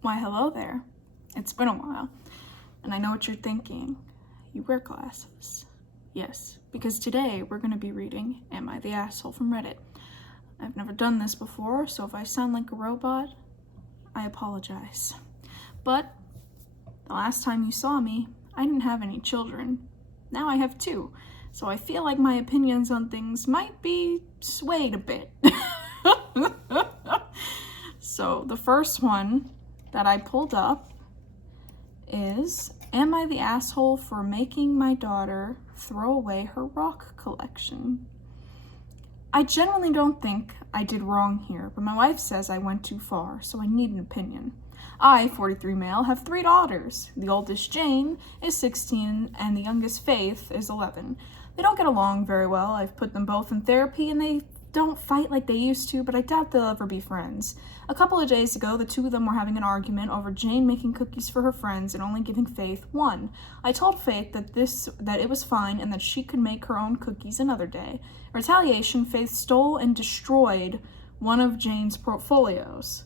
Why, hello there. It's been a while, and I know what you're thinking. You wear glasses. Yes, because today we're going to be reading Am I the Asshole from Reddit. I've never done this before, so if I sound like a robot, I apologize. But the last time you saw me, I didn't have any children. Now I have 2, so I feel like my opinions on things might be swayed a bit. So the first one that I pulled up is, am I the asshole for making my daughter throw away her rock collection? I generally don't think I did wrong here, but my wife says I went too far, so I need an opinion. I, 43 male, have 3 daughters. The oldest, Jane, is 16, and the youngest, Faith, is 11. They don't get along very well. I've put them both in therapy, and they don't fight like they used to, but I doubt they'll ever be friends. A couple of days ago, the 2 of them were having an argument over Jane making cookies for her friends and only giving Faith 1. I told Faith that it was fine and that she could make her own cookies another day. In retaliation, Faith stole and destroyed one of Jane's portfolios.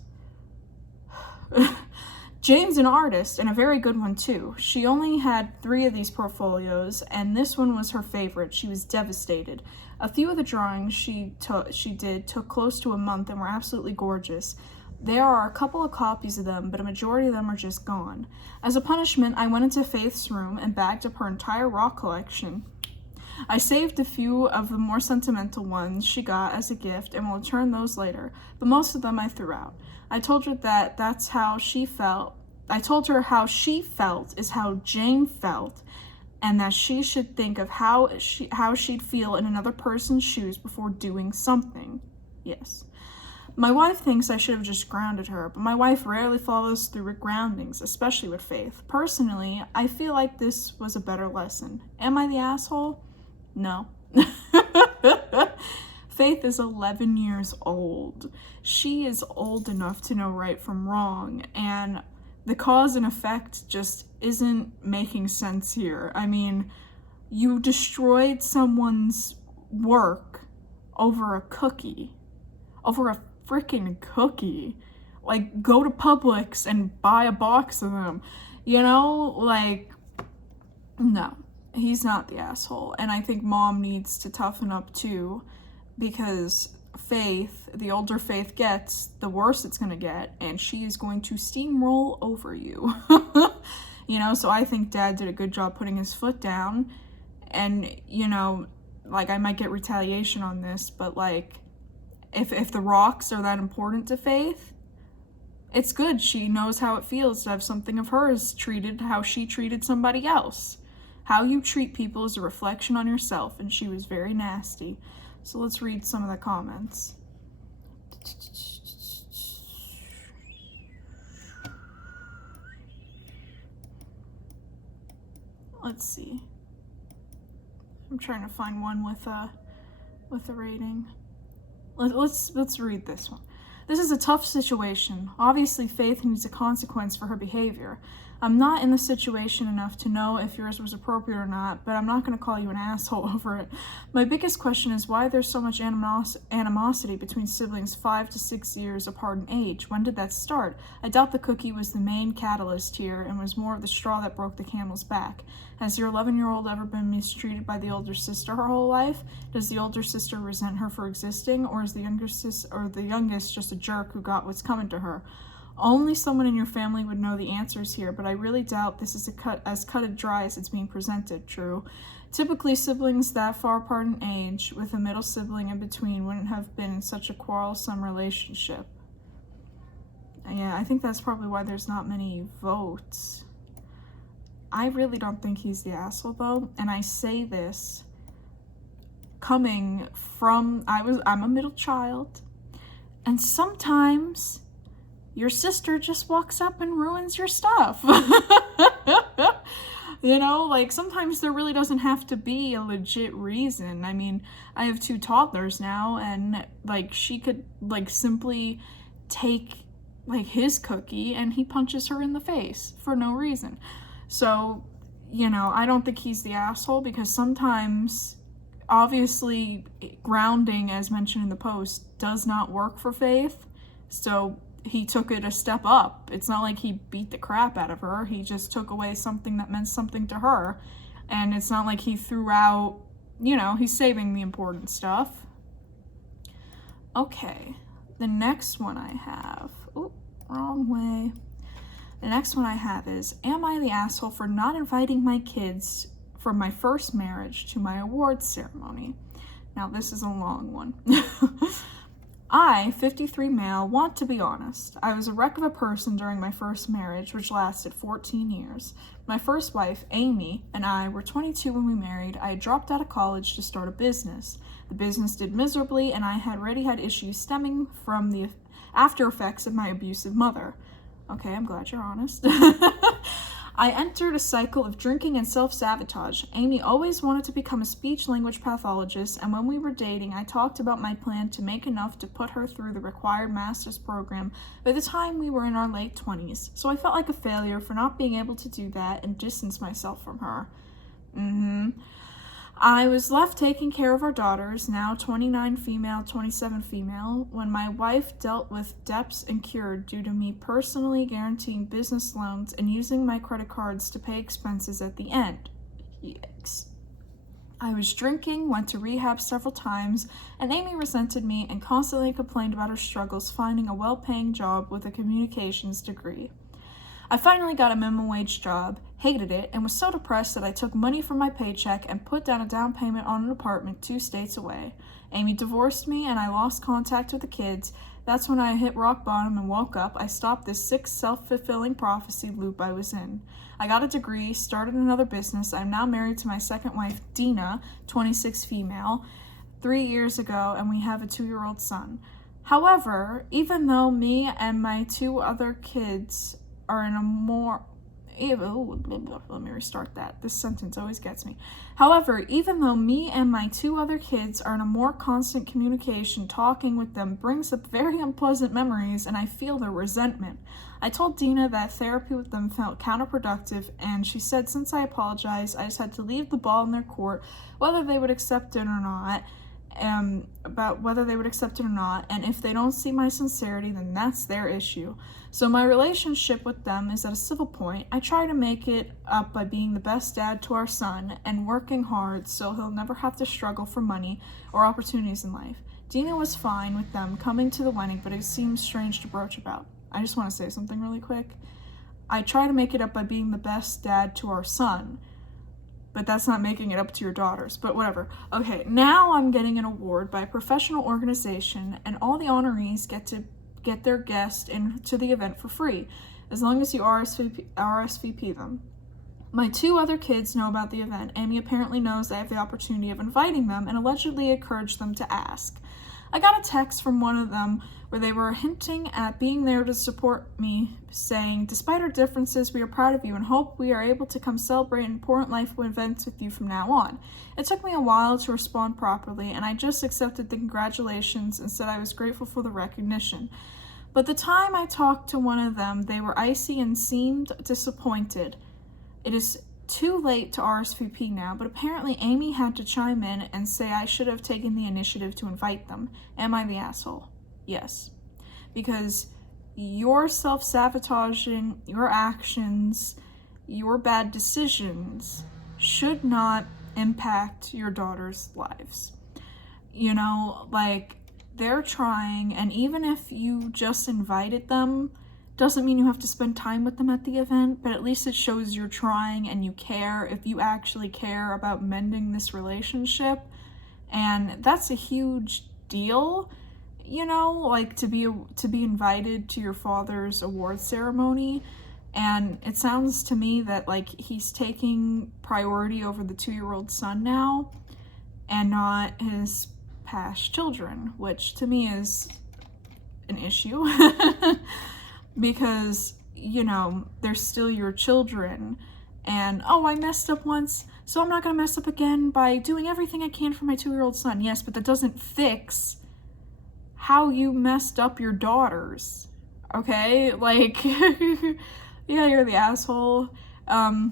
Jane's an artist, and a very good one too. She only had 3 of these portfolios, and this one was her favorite. She was devastated. A few of the drawings she did took close to a month and were absolutely gorgeous. There are a couple of copies of them, but a majority of them are just gone. As a punishment, I went into Faith's room and bagged up her entire rock collection. I saved a few of the more sentimental ones she got as a gift and will return those later, but most of them I threw out. I told her that that's how she felt. I told her how she felt is how Jane felt, and that she should think of how she'd feel in another person's shoes before doing something. Yes. My wife thinks I should have just grounded her, but my wife rarely follows through with groundings, especially with Faith. Personally, I feel like this was a better lesson. Am I the asshole? No. Faith is 11 years old. She is old enough to know right from wrong, and the cause and effect just isn't making sense here. I mean, you destroyed someone's work over a cookie. Over a freaking cookie. Like, go to Publix and buy a box of them. You know, like, no. He's not the asshole, and I think mom needs to toughen up too, because Faith, the older Faith gets, the worse it's gonna get, and she is going to steamroll over you. You know, so I think Dad did a good job putting his foot down, and, you know, like, I might get retaliation on this, but, like, if the rocks are that important to Faith, it's good. She knows how it feels to have something of hers treated how she treated somebody else. How you treat people is a reflection on yourself, and she was very nasty. So let's read some of the comments. Let's see. I'm trying to find one with a rating. Let's read this one. This is a tough situation. Obviously, Faith needs a consequence for her behavior. I'm not in the situation enough to know if yours was appropriate or not, but I'm not going to call you an asshole over it. My biggest question is why there's so much animosity between siblings 5 to 6 years apart in age. When did that start? I doubt the cookie was the main catalyst here and was more of the straw that broke the camel's back. Has your 11-year-old ever been mistreated by the older sister her whole life? Does the older sister resent her for existing, or is the youngest just a jerk who got what's coming to her? Only someone in your family would know the answers here, but I really doubt this is as cut and dry as it's being presented. True. Typically, siblings that far apart in age, with a middle sibling in between, wouldn't have been in such a quarrelsome relationship. Yeah, I think that's probably why there's not many votes. I really don't think he's the asshole, though, and I say this coming from, I'm a middle child, and sometimes your sister just walks up and ruins your stuff. You know, like, sometimes there really doesn't have to be a legit reason. I mean, I have 2 toddlers now, and, like, she could, like, simply take, like, his cookie and he punches her in the face for no reason. So, you know, I don't think he's the asshole, because sometimes, obviously, grounding, as mentioned in the post, does not work for Faith. So he took it a step up. It's not like he beat the crap out of her. He just took away something that meant something to her. And it's not like he threw out, he's saving the important stuff. Okay, the next one I have, wrong way. The next one I have is, am I the asshole for not inviting my kids from my first marriage to my awards ceremony? Now, this is a long one. I, 53 male, want to be honest. I was a wreck of a person during my first marriage, which lasted 14 years. My first wife, Amy, and I were 22 when we married. I had dropped out of college to start a business. The business did miserably, and I had already had issues stemming from the after effects of my abusive mother. Okay, I'm glad you're honest. I entered a cycle of drinking and self-sabotage. Amy always wanted to become a speech-language pathologist, and when we were dating, I talked about my plan to make enough to put her through the required master's program by the time we were in our late 20s. So I felt like a failure for not being able to do that and distanced myself from her. I was left taking care of our daughters, now 29 female, 27 female, when my wife dealt with debts incurred due to me personally guaranteeing business loans and using my credit cards to pay expenses at the end. Yikes. I was drinking, went to rehab several times, and Amy resented me and constantly complained about her struggles finding a well-paying job with a communications degree. I finally got a minimum wage job, hated it, and was so depressed that I took money from my paycheck and put down a down payment on an apartment 2 states away. Amy divorced me and I lost contact with the kids. That's when I hit rock bottom and woke up. I stopped this sick, self-fulfilling prophecy loop I was in. I got a degree, started another business. I'm now married to my second wife, Dina, 26 female, 3 years ago, and we have a 2-year-old son. However, even though me and my 2 other kids are in a more... let me restart that. This sentence always gets me. However, even though me and my 2 other kids are in a more constant communication, talking with them brings up very unpleasant memories, and I feel their resentment. I told Dina that therapy with them felt counterproductive, and she said since I apologized, I just had to leave the ball in their court, whether they would accept it or not. About whether they would accept it or not, and if they don't see my sincerity, then that's their issue. So my relationship with them is at a civil point. I try to make it up by being the best dad to our son and working hard so he'll never have to struggle for money or opportunities in life. Dina was fine with them coming to the wedding, but it seems strange to broach about. I just want to say something really quick. I try to make it up by being the best dad to our son, but that's not making it up to your daughters, but whatever. Okay, now I'm getting an award by a professional organization, and all the honorees get their guest into the event for free, as long as you RSVP them. My 2 other kids know about the event. Amy apparently knows I have the opportunity of inviting them and allegedly encouraged them to ask. I got a text from one of them where they were hinting at being there to support me, saying, despite our differences, we are proud of you and hope we are able to come celebrate important life events with you from now on. It took me a while to respond properly, and I just accepted the congratulations and said I was grateful for the recognition. But the time I talked to one of them, they were icy and seemed disappointed. It is too late to RSVP now, but apparently Amy had to chime in and say I should have taken the initiative to invite them. Am I the asshole? Yes. Because your self-sabotaging, your actions, your bad decisions should not impact your daughter's lives. They're trying, and even if you just invited them, doesn't mean you have to spend time with them at the event, but at least it shows you're trying and you care, if you actually care about mending this relationship. And that's a huge deal, to be invited to your father's award ceremony. And it sounds to me that he's taking priority over the 2-year-old son now and not his past children, which to me is an issue. Because, they're still your children, and, I messed up once, so I'm not going to mess up again by doing everything I can for my 2-year-old son. Yes, but that doesn't fix how you messed up your daughters, okay? Yeah, you're the asshole.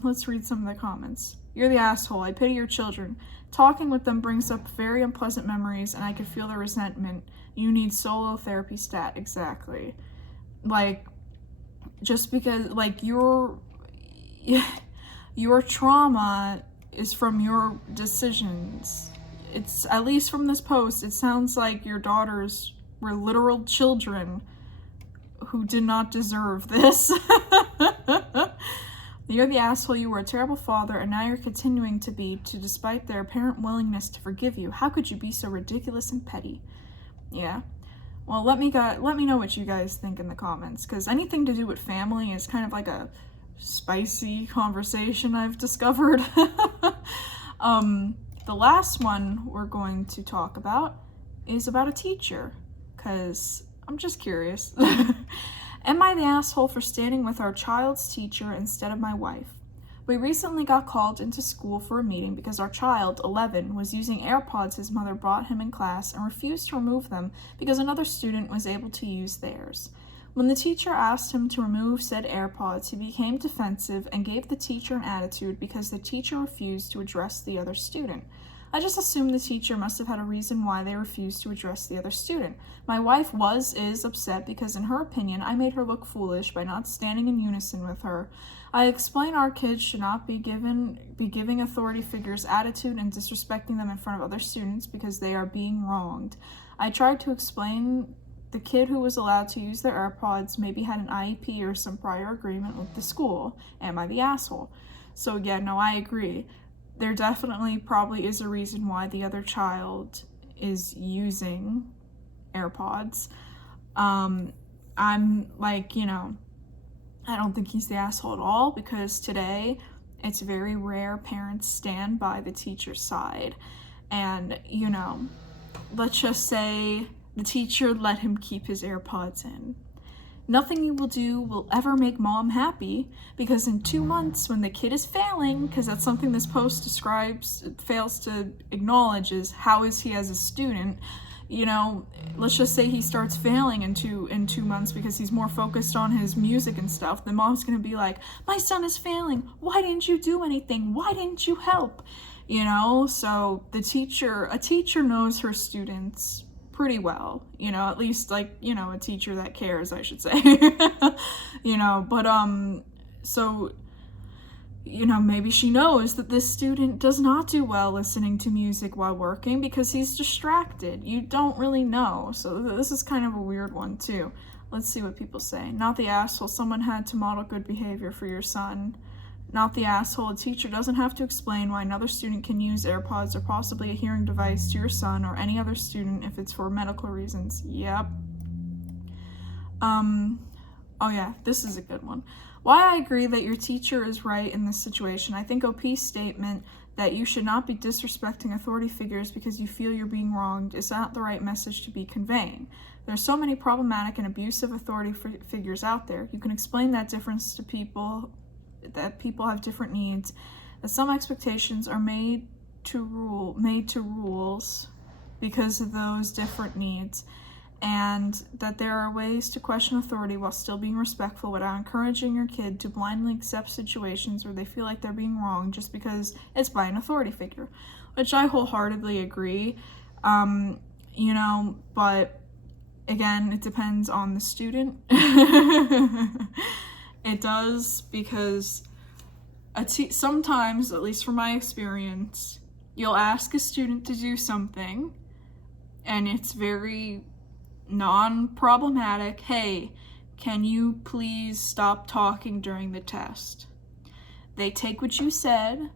Let's read some of the comments. You're the asshole. I pity your children. Talking with them brings up very unpleasant memories, and I could feel the resentment. You need solo therapy stat. Exactly. like, just because, like, your trauma is from your decisions. It's, at least from this post, it sounds like your daughters were literal children who did not deserve this. You're the asshole. You were a terrible father, and now you're continuing to be, despite their apparent willingness to forgive you. How could you be so ridiculous and petty? Yeah. Well, let me know what you guys think in the comments, because anything to do with family is kind of like a spicy conversation I've discovered. The last one we're going to talk about is about a teacher, because I'm just curious. Am I the asshole for standing with our child's teacher instead of my wife? We recently got called into school for a meeting because our child, 11, was using AirPods his mother brought him in class and refused to remove them because another student was able to use theirs. When the teacher asked him to remove said AirPods, he became defensive and gave the teacher an attitude because the teacher refused to address the other student. I just assumed the teacher must have had a reason why they refused to address the other student. My wife is upset because in her opinion, I made her look foolish by not standing in unison with her. I explain our kids should not be giving authority figures attitude and disrespecting them in front of other students because they are being wronged. I tried to explain the kid who was allowed to use their AirPods maybe had an IEP or some prior agreement with the school. Am I the asshole? So yeah, no, I agree. There definitely probably is a reason why the other child is using AirPods. I'm like, I don't think he's the asshole at all, because today it's very rare parents stand by the teacher's side. And, let's just say the teacher let him keep his AirPods in. Nothing you will do will ever make mom happy, because in 2 months when the kid is failing, because that's something this post fails to acknowledge, is how is he as a student. Let's just say he starts failing in 2 months because he's more focused on his music and stuff. The mom's gonna be like, my son is failing. Why didn't you do anything? Why didn't you help? So a teacher knows her students pretty well, at least a teacher that cares, I should say. So maybe she knows that this student does not do well listening to music while working because he's distracted. You don't really know. So this is kind of a weird one too. Let's see what people say. Not the asshole. Someone had to model good behavior for your son. Not the asshole. A teacher doesn't have to explain why another student can use AirPods or possibly a hearing device to your son or any other student if it's for medical reasons. Yep. Oh yeah, this is a good one. Why I agree that your teacher is right in this situation. I think OP's statement that you should not be disrespecting authority figures because you feel you're being wronged is not the right message to be conveying. There are so many problematic and abusive authority figures out there. You can explain that difference to people, that people have different needs, that some expectations are made to rules because of those different needs, and that there are ways to question authority while still being respectful without encouraging your kid to blindly accept situations where they feel like they're being wrong just because it's by an authority figure, which I wholeheartedly agree. But again, it depends on the student. It does, because sometimes, at least from my experience, you'll ask a student to do something and it's very non-problematic. Hey, can you please stop talking during the test? They take what you said,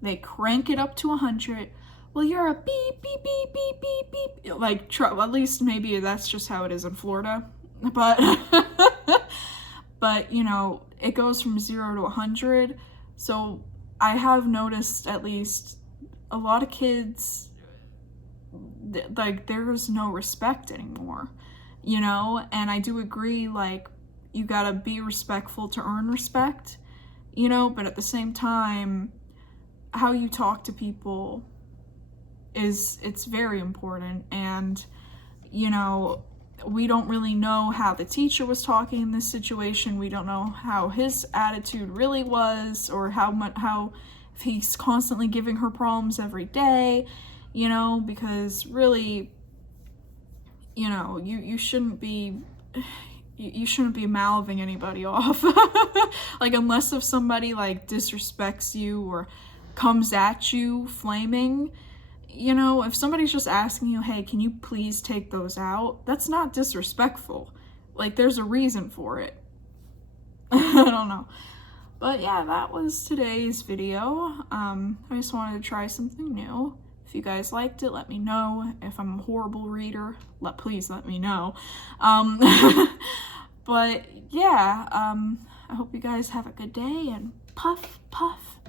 they crank it up to 100. Well, you're a beep, beep, beep, beep, beep, beep. At least maybe that's just how it is in Florida. But, it goes from 0 to 100. So I have noticed at least a lot of kids, there's no respect anymore, and I do agree, you gotta be respectful to earn respect, but at the same time, how you talk to people it's very important. And we don't really know how the teacher was talking in this situation. We don't know how his attitude really was, or how if he's constantly giving her problems every day, because really, you shouldn't be, you shouldn't be mouthing anybody off. Like, unless if somebody like disrespects you or comes at you flaming, you know, if somebody's just asking you, hey, can you please take those out? That's not disrespectful. Like, there's a reason for it. I don't know. But yeah, that was today's video. I just wanted to try something new. If you guys liked it, let me know. If I'm a horrible reader, please let me know. But yeah, I hope you guys have a good day, and puff, puff.